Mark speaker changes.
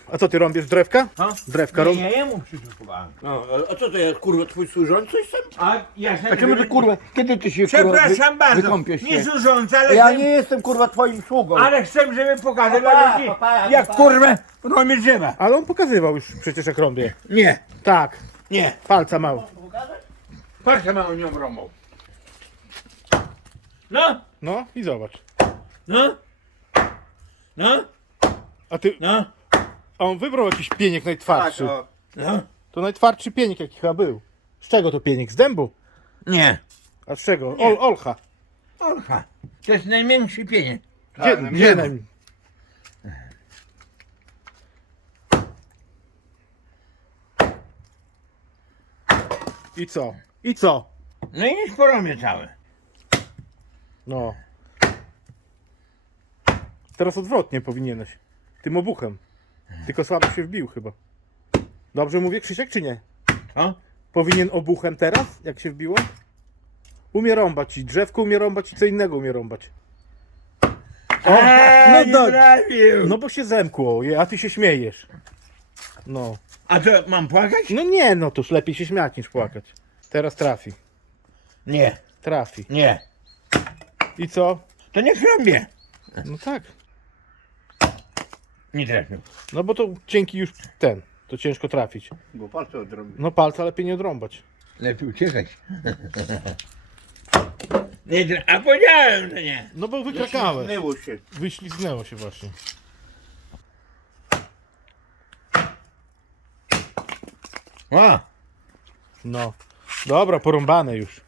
Speaker 1: A co ty rąbiesz drewka?
Speaker 2: A?
Speaker 1: Drewka
Speaker 2: Nie,
Speaker 1: rąb...
Speaker 2: ja jemu przyszukowałem.
Speaker 3: No, a co to jest, kurwa, twój służący jestem?
Speaker 2: A ja
Speaker 3: A czemu ty, kurwa, kiedy ty się,
Speaker 2: Przepraszam
Speaker 3: kurwa,
Speaker 2: bardzo,
Speaker 3: wykąpiesz
Speaker 2: nie
Speaker 3: się?
Speaker 2: służący, ale,
Speaker 3: Ja
Speaker 2: chcę,
Speaker 3: nie jestem, kurwa, twoim sługą.
Speaker 2: ale chcę, żeby pokazać dla
Speaker 3: Papa,
Speaker 2: ludzi,
Speaker 3: papa,
Speaker 2: jak
Speaker 3: papa.
Speaker 2: kurwa robię drzewa.
Speaker 1: Ale on pokazywał już przecież jak rąbie.
Speaker 2: Nie,
Speaker 1: Tak,
Speaker 2: nie.
Speaker 1: palca mało.
Speaker 2: Patrz, ma nią rąbą. No,
Speaker 1: No i zobacz.
Speaker 2: no, no,
Speaker 1: A ty,
Speaker 2: no,
Speaker 1: a on wybrał jakiś pieniek najtwardszy.
Speaker 3: Tak, o.
Speaker 2: no.
Speaker 1: To najtwardszy pieniek jaki chyba był. Z czego to pieniek? Z dębu?
Speaker 2: Nie.
Speaker 1: A z czego?
Speaker 2: Nie.
Speaker 1: Olcha.
Speaker 2: Orcha. To jest najmniejszy pieniądz.
Speaker 1: Gdzie,
Speaker 3: Tak,
Speaker 1: gdzie naj... I co? I co?
Speaker 2: No i nic porąbie całe.
Speaker 1: No. Teraz odwrotnie powinieneś. Tym obuchem. Tylko słabo się wbił chyba. Dobrze mówię, Krzysiek, czy nie?
Speaker 2: Co?
Speaker 1: Powinien obuchem teraz, jak się wbiło? Umie rąbać i drzewko umie rąbać i co innego umie rąbać. O, no,
Speaker 2: nie
Speaker 1: do,
Speaker 2: trafił.
Speaker 1: no bo się zemkło, a ty się śmiejesz. No.
Speaker 2: A co, mam płakać?
Speaker 1: No nie, no toż lepiej się śmiać niż płakać. Teraz trafi.
Speaker 2: Nie,
Speaker 1: Trafi.
Speaker 2: nie.
Speaker 1: I co?
Speaker 2: To niech robię.
Speaker 1: No tak.
Speaker 2: Nie trafił.
Speaker 1: No bo to dzięki już ten. To ciężko trafić.
Speaker 3: Bo palce odrobię.
Speaker 1: No palca lepiej nie odrąbać.
Speaker 2: Lepiej uciekać. Nie, a powiedziałem, że nie.
Speaker 1: No bo wykrakałeś.
Speaker 3: Zmyło się.
Speaker 1: Wyślizgnęło się właśnie.
Speaker 2: O,
Speaker 1: No. Dobra, porąbane już.